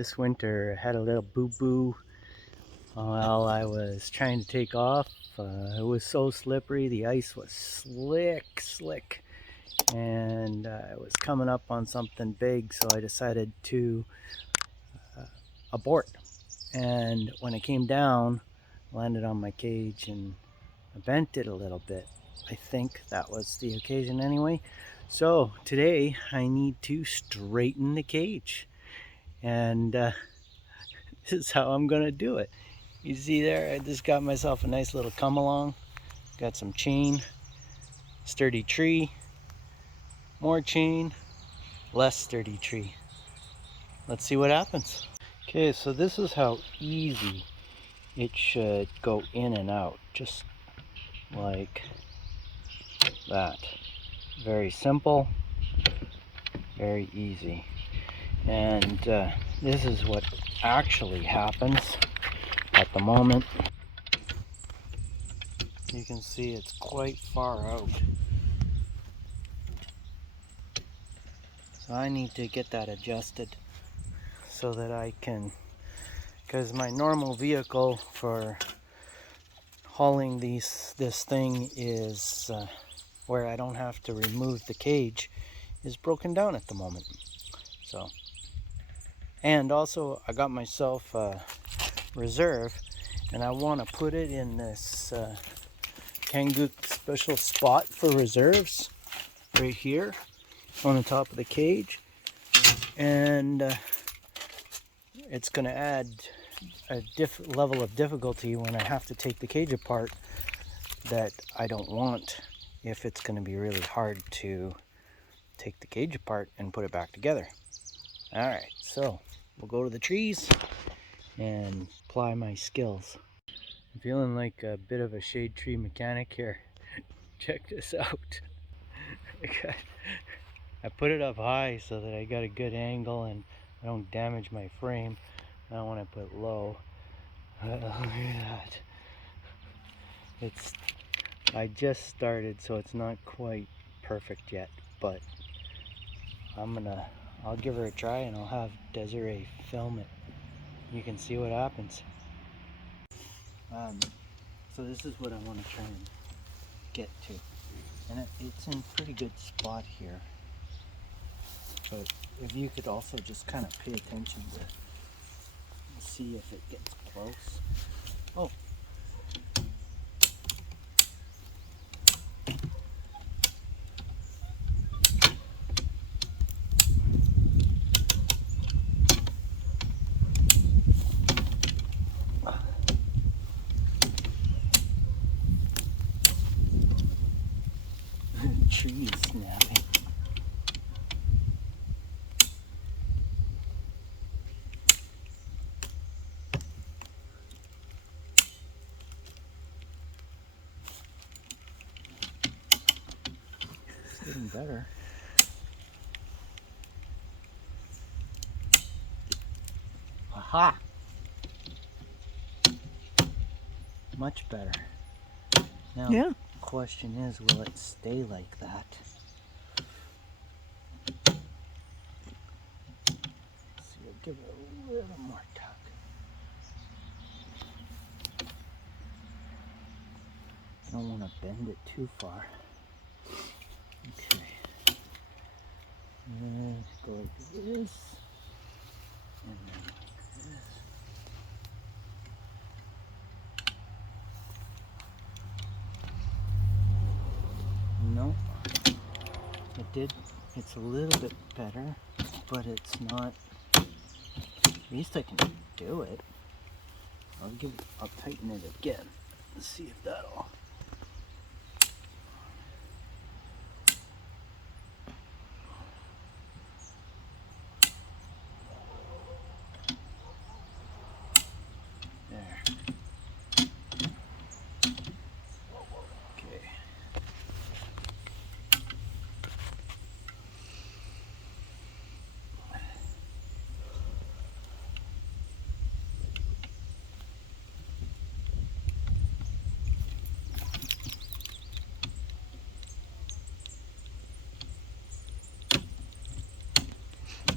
This winter I had a little boo-boo while I was trying to take off. It was so slippery, the ice was slick, and I was coming up on something big, so I decided to abort. And when it came down, I landed on my cage and I bent it a little bit. I think that was the occasion anyway. So today I need to straighten the cage, and this is how I'm gonna do it. You see there, I just got myself a nice little come along, got some chain, sturdy tree, more chain, less sturdy tree. Let's see what happens. Okay, so this is how easy it should go in and out, just like that. Very simple, very easy. And this is what actually happens at the moment. You can see it's quite far out. So I need to get that adjusted so that I can, because my normal vehicle for hauling this thing is where I don't have to remove the cage, is broken down at the moment. So, and also I got myself a reserve, and I want to put it in this kangook special spot for reserves right here on the top of the cage, and it's going to add a level of difficulty when I have to take the cage apart that I don't want, if it's going to be really hard to take the cage apart and put it back together. Alright, so we'll go to the trees and apply my skills. I'm feeling like a bit of a shade tree mechanic here. Check this out. I put it up high so that I got a good angle and I don't damage my frame. Now when I put low, look at that. I just started, so it's not quite perfect yet, but I'll give her a try, and I'll have Desiree film it. You can see what happens. So this is what I want to try and get to, and it's in a pretty good spot here. But if you could also just kind of pay attention to see if it gets close. Oh. Tree is snapping. It's getting better. Aha! Much better. Now, yeah. The question is, will it stay like that? So we'll give it a little more tug. I don't want to bend it too far. Okay. And go like this. And then like this. No, it did. It's a little bit better, but it's not. At least I can do it. I'll tighten it again. Let's see if that'll. There. Okay.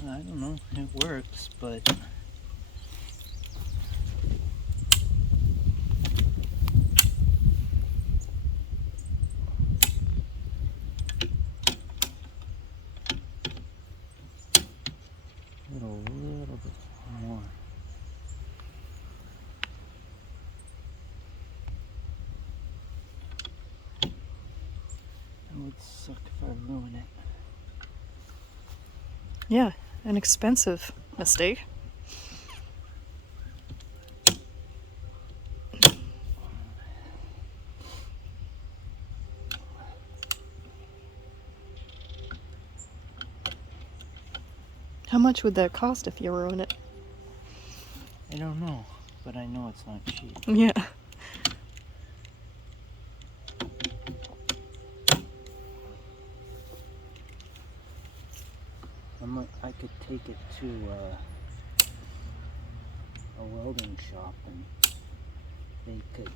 I don't know, it works, but little bit more. That would suck if I ruin it. Yeah, an expensive mistake. How much would that cost if you ruin it? I don't know, but I know it's not cheap. Yeah. I could take it to a welding shop and they could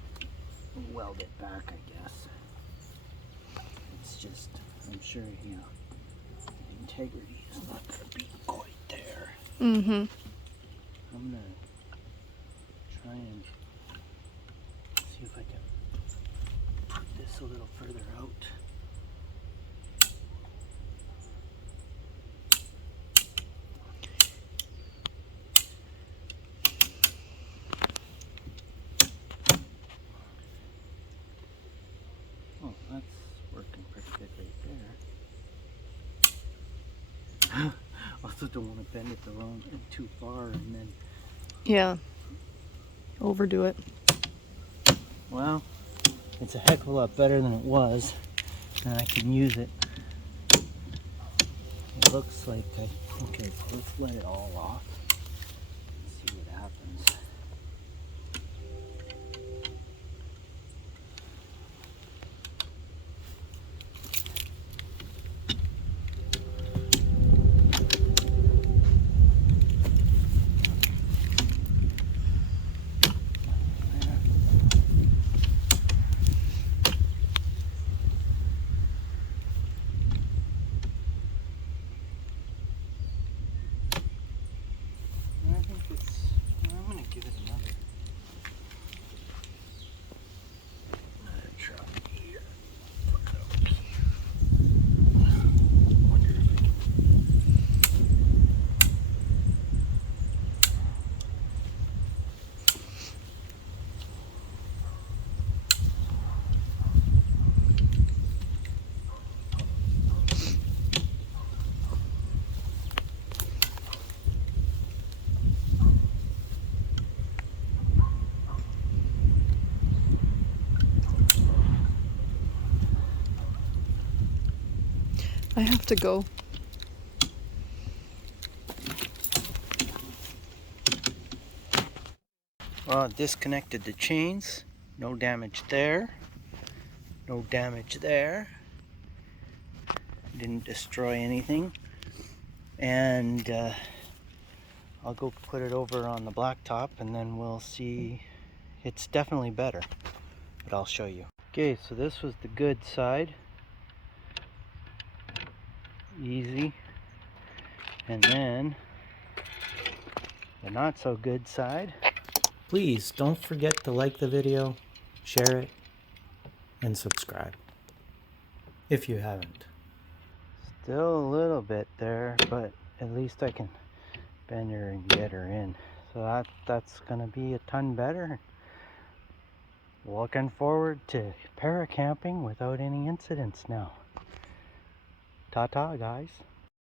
weld it back, I guess. It's just, I'm sure, you know, the integrity is not going to be quite there. Mm-hmm. I'm going to try and see if I can put this a little further out. Oh, that's working pretty good right there. Also don't want to bend it the wrong too far and then... Yeah. Overdo it. Well, it's a heck of a lot better than it was, and I can use it. It looks like okay, so let's let it all off and see what happens. I think I'm going to give it another try here. Put it over here. Wonder if I can... I have to go. Well, disconnected the chains. No damage there. No damage there. Didn't destroy anything. And I'll go put it over on the blacktop and then we'll see. It's definitely better, but I'll show you. Okay, so this was the good side. Easy. And then the not so good side. Please don't forget to like the video, share it, and subscribe if you haven't. Still a little bit there, but at least I can bend her and get her in. So that's gonna be a ton better. Looking forward to para camping without any incidents now. Ta-ta, guys.